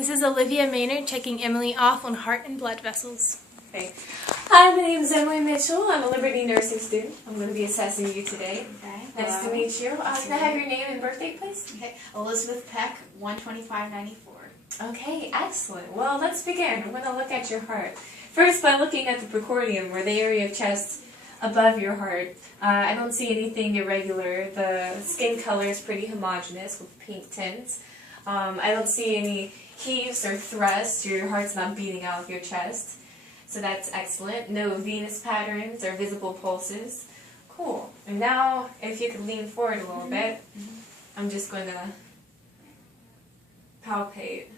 This is Olivia Maynard checking Emily off on heart and blood vessels. Okay. Hi, my name is Emily Mitchell. I'm a Liberty nursing student. I'm going to be assessing you today. Okay. Nice to meet you. Can I have your name and birthday, please? Okay. Elizabeth Peck, 12594. Okay, excellent. Well, let's begin. I'm going to look at your heart. First, by looking at the precordium, or the area of chest above your heart. I don't see anything irregular. The skin color is pretty homogeneous with pink tints. I don't see any heaves or thrusts. Your heart's not beating out of your chest. So that's excellent. No venous patterns or visible pulses. Cool. And now, if you could lean forward a little bit, I'm just going to palpate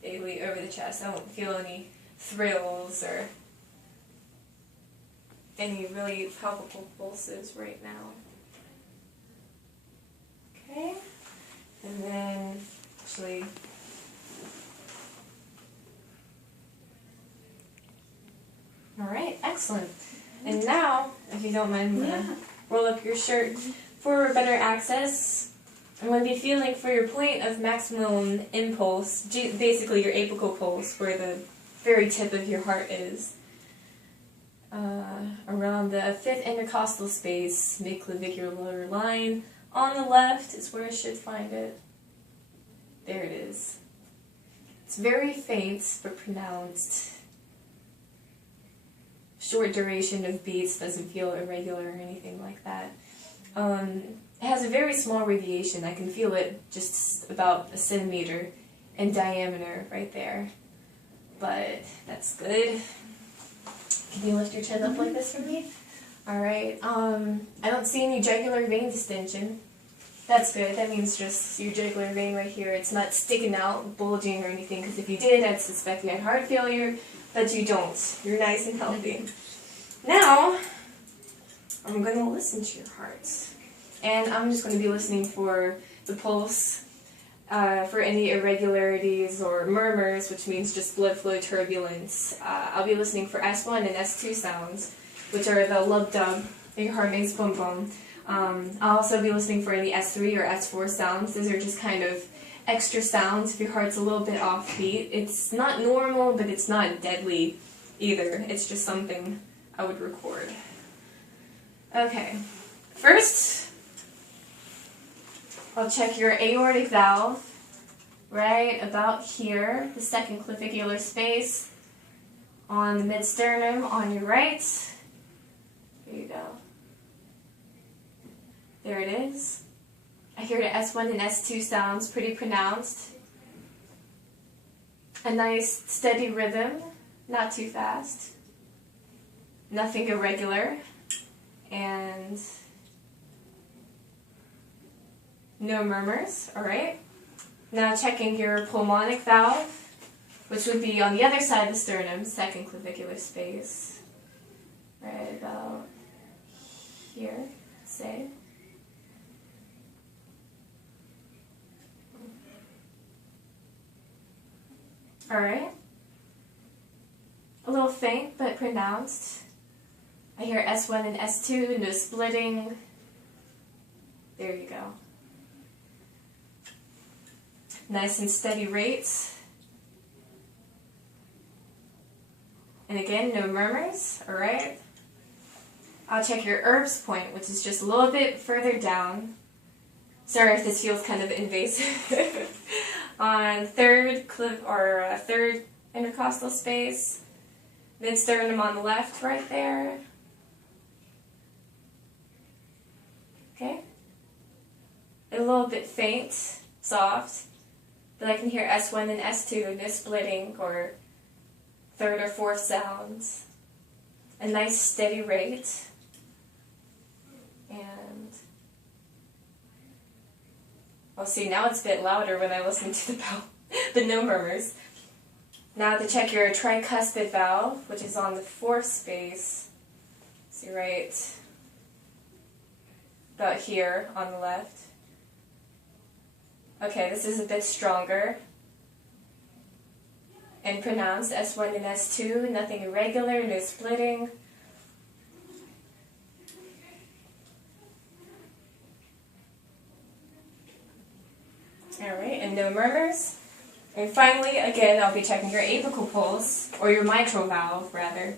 vaguely over the chest. I don't feel any thrills or any really palpable pulses right now. Okay. And then, actually, alright, excellent. And now, if you don't mind, I'm going to roll up your shirt for better access. I'm going to be feeling for your point of maximum impulse, basically your apical pulse, where the very tip of your heart is. Around the 5th intercostal space, mid-clavicular line. On the left is where I should find it. There it is. It's very faint, but pronounced. Short duration of beats, doesn't feel irregular or anything like that. It has a very small radiation. I can feel it just about a centimeter in diameter right there. But that's good. Can you lift your chin up like this for me? Alright, I don't see any jugular vein distension. That's good. That means just your jugular vein right here. It's not sticking out, bulging or anything, because if you did, I'd suspect you had heart failure, but you don't. You're nice and healthy. Now, I'm going to listen to your heart. And I'm just going to be listening for the pulse, for any irregularities or murmurs, which means just blood flow turbulence. I'll be listening for S1 and S2 sounds, which are the lub-dub, your heart makes boom-boom. I'll also be listening for any S3 or S4 sounds. Those are just kind of extra sounds if your heart's a little bit offbeat. It's not normal, but it's not deadly either. It's just something I would record. Okay, first, I'll check your aortic valve right about here, the second clavicular space on the mid-sternum on your right. There you go. There it is. I hear the S1 and S2 sounds pretty pronounced. A nice steady rhythm, not too fast. Nothing irregular. And no murmurs, alright? Now checking your pulmonic valve, which would be on the other side of the sternum, second clavicular space. Right about here, say. Alright. A little faint, but pronounced. I hear S1 and S2, no splitting. There you go. Nice and steady rates. And again, no murmurs, alright? I'll check your Erb's point, which is just a little bit further down. Sorry if this feels kind of invasive. On third intercostal space, mid-sternum on the left right there. Okay? A little bit faint, soft, but I can hear S1 and S2, no splitting or third or fourth sounds. A nice steady rate. And well, see, now it's a bit louder when I listen to the bell, but no murmurs. Now to check your tricuspid valve, which is on the fourth space. See right about here on the left. Okay, this is a bit stronger. And pronounced, S1 and S2, nothing irregular, no splitting. Alright, and no murmurs. And finally, again, I'll be checking your apical pulse, or your mitral valve, rather.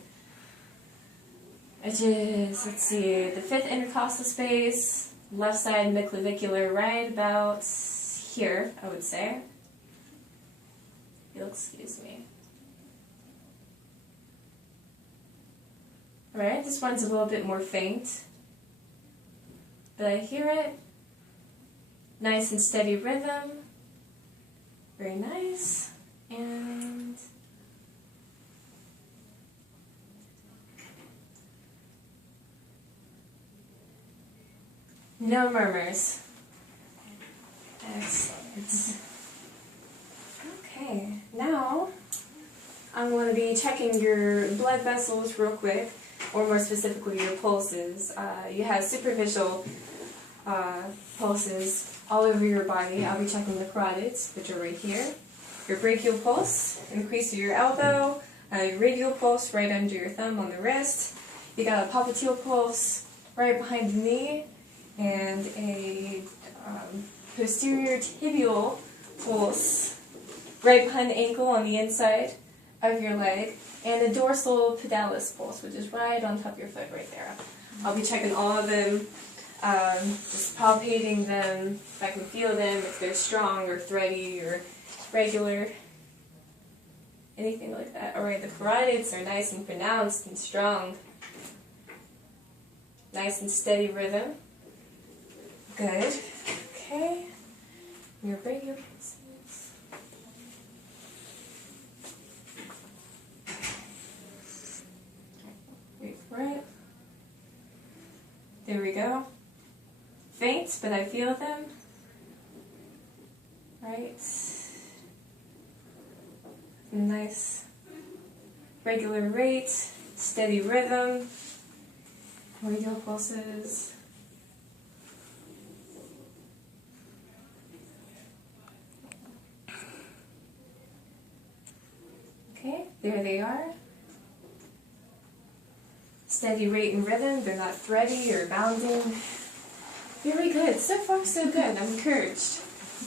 Which is, let's see, the 5th intercostal space, left side midclavicular, right about here, I would say. You'll excuse me. Alright, this one's a little bit more faint. But I hear it. Nice and steady rhythm. Very nice. And no murmurs. Excellent. Okay, now I'm going to be checking your blood vessels real quick, or more specifically your pulses. You have superficial pulses all over your body. I'll be checking the carotids, which are right here. Your brachial pulse, in the crease of your elbow. Your radial pulse right under your thumb on the wrist. You got a popliteal pulse right behind the knee, and a posterior tibial pulse right behind the ankle on the inside of your leg, and a dorsal pedalis pulse, which is right on top of your foot right there. I'll be checking all of them, just palpating them, if I can feel them, if they're strong or thready or regular, anything like that. Alright, the carotids are nice and pronounced and strong. Nice and steady rhythm. Good. Okay. Your brachial pulses. Wait for it. There we go. Faint, but I feel them. Right. Nice regular rate, steady rhythm. Radial pulses. Okay, there they are. Steady rate and rhythm, they're not thready or bounding. Very good, so far so good, I'm encouraged.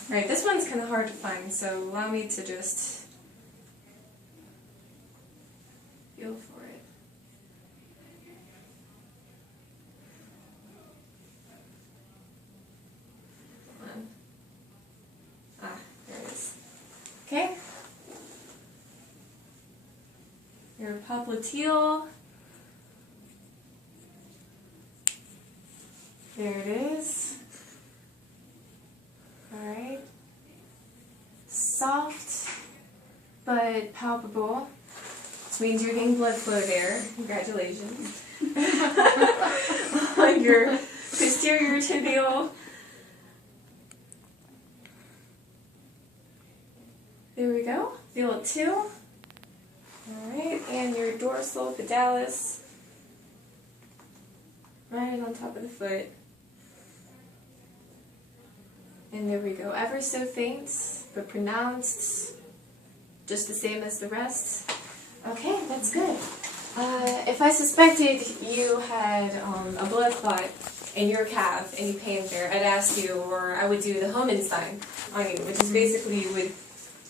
Alright, this one's kind of hard to find, so allow me to just feel for it. Come on. Ah, there it is. Okay. Your popliteal. There it is. Alright. Soft, but palpable. This means you're getting blood flow there. Congratulations. On your posterior tibial. There we go. Feel it too. Alright, and your dorsal pedalis. Right on top of the foot. And there we go. Ever so faint, but pronounced. Just the same as the rest. Okay, that's good. If I suspected you had a blood clot in your calf, any pain there, I'd ask you, or I would do the Homenstein on you, which is basically you would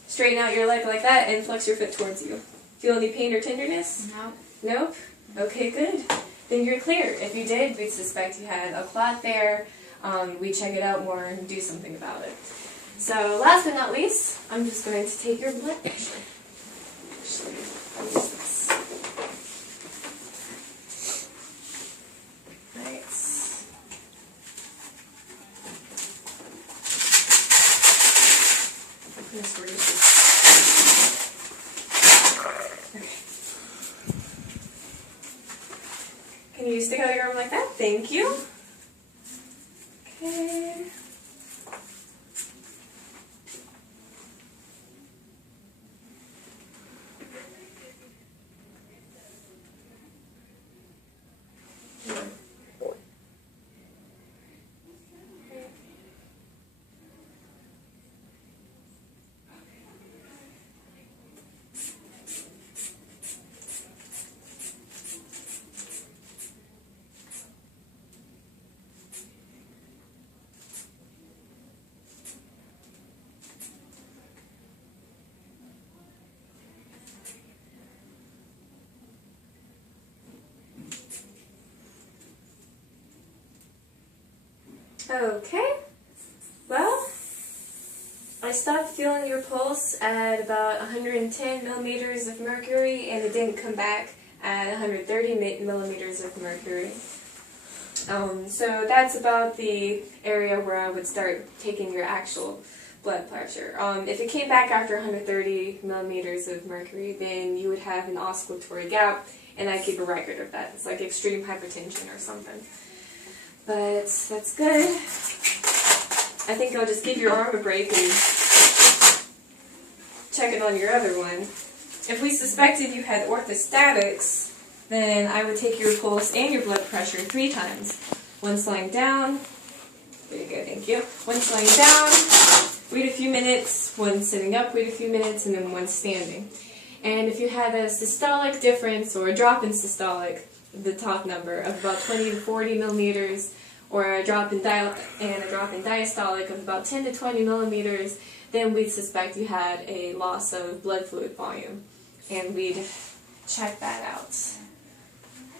straighten out your leg like that and flex your foot towards you. Feel any pain or tenderness? No. Nope? Okay, good. Then you're clear. If you did, we'd suspect you had a clot there. We'd check it out more and do something about it. So last but not least, I'm just going to take your blood pressure. Actually, I'll use this. Right. This raises. Okay. Can you stick out your arm like that? Thank you. Okay. Okay. Well, I stopped feeling your pulse at about 110 millimeters of mercury, and it didn't come back at 130 millimeters of mercury. So that's about the area where I would start taking your actual blood pressure. If it came back after 130 millimeters of mercury, then you would have an oscillatory gap, and I keep a record of that. It's like extreme hypertension or something. But that's good. I think I'll just give your arm a break and check it on your other one. If we suspected you had orthostatics, then I would take your pulse and your blood pressure 3 times. Once lying down, there you go, thank you. Once lying down, wait a few minutes, one sitting up, wait a few minutes, and then one standing. And if you had a systolic difference or a drop in systolic, the top number of about 20 to 40 millimeters, or a drop in diastolic of about 10 to 20 millimeters, then we'd suspect you had a loss of blood fluid volume, and we'd check that out.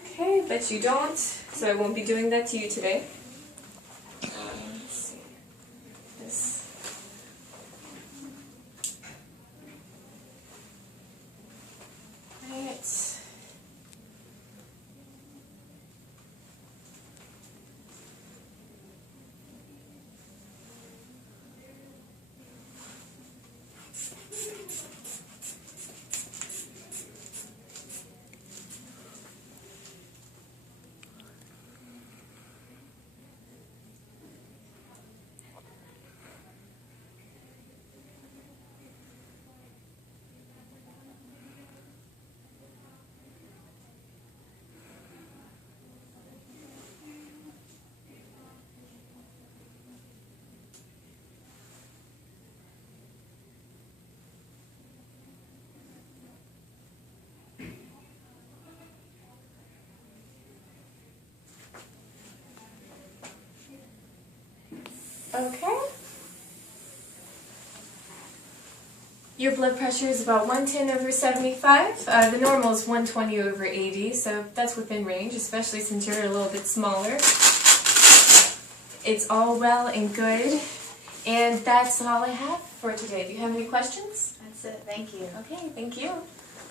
Okay, but you don't, so I won't be doing that to you today. Let's see. This. Right. Okay. Your blood pressure is about 110/75. The normal is 120/80, so that's within range, especially since you're a little bit smaller. It's all well and good, and that's all I have for today. Do you have any questions? That's it. Thank you. Okay, thank you.